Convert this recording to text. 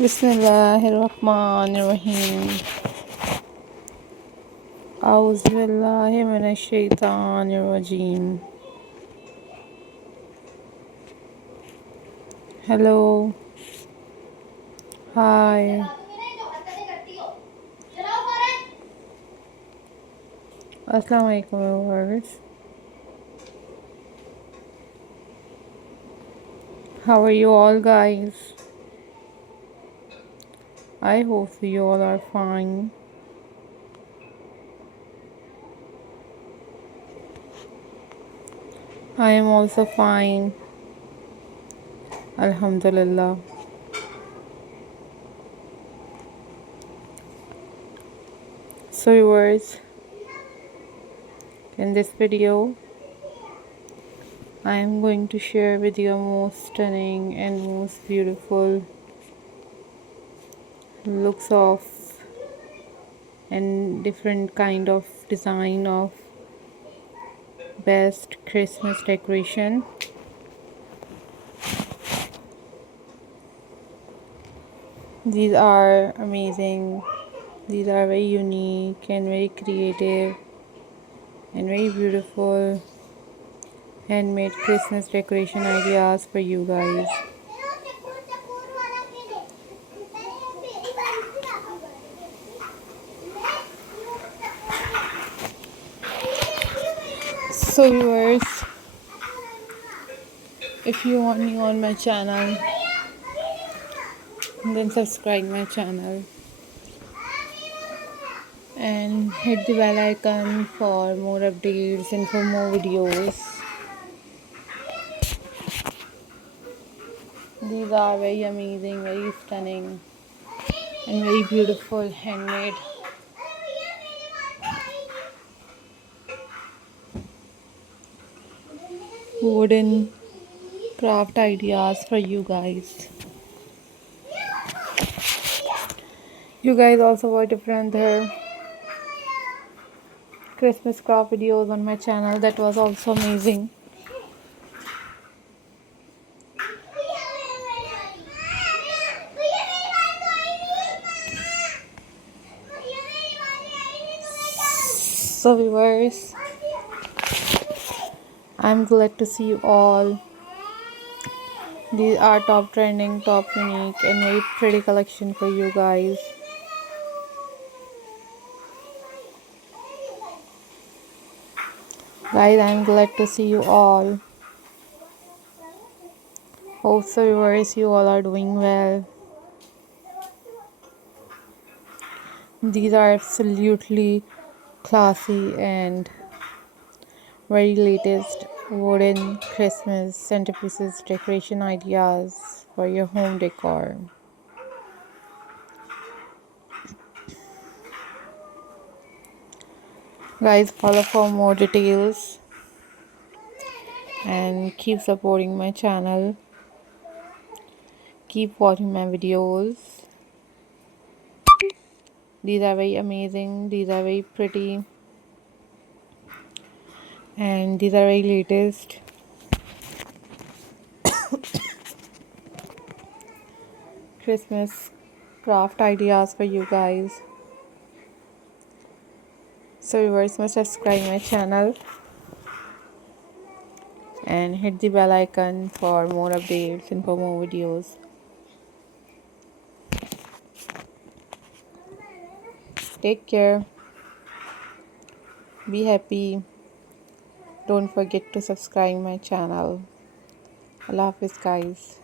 बिस्मिल्लाहिर्रहमानिर्रहीम। औज़ु बिल्लाहि मिनश्शैतानिर्रजीम। हेलो, हाय, अस्सलाम वालेकुम viewers. How are you all guys? I hope you all are fine. I am also fine. Alhamdulillah. So viewers, in this video I am going to share with you most stunning and most beautiful looks of and different kind of design of best Christmas decoration. These are amazing. These are very unique and very creative and very beautiful handmade Christmas decoration ideas for you guys. So viewers, if you are new on my channel, then subscribe my channel and hit the bell icon for more updates and for more videos. These are very amazing, very stunning and very beautiful handmade wooden craft ideas for you guys. You guys also watch different other Christmas craft videos on my channel. That was also amazing. So viewers, I'm glad to see you all. These are top trending, top unique and very pretty collection for you guys. Guys, I'm glad to see you all. Hope so viewers, you all are doing well. These are absolutely classy and very latest wooden Christmas centerpieces decoration ideas for your home decor. Guys, follow for more details and keep supporting my channel. Keep watching my videos. These are very amazing, these are very pretty, and these are very latest. Christmas craft ideas for you guys. So viewers must subscribe my channel and hit the bell icon for more updates and for more videos. Take care, be happy, don't forget to subscribe my channel. Allah Hafiz guys.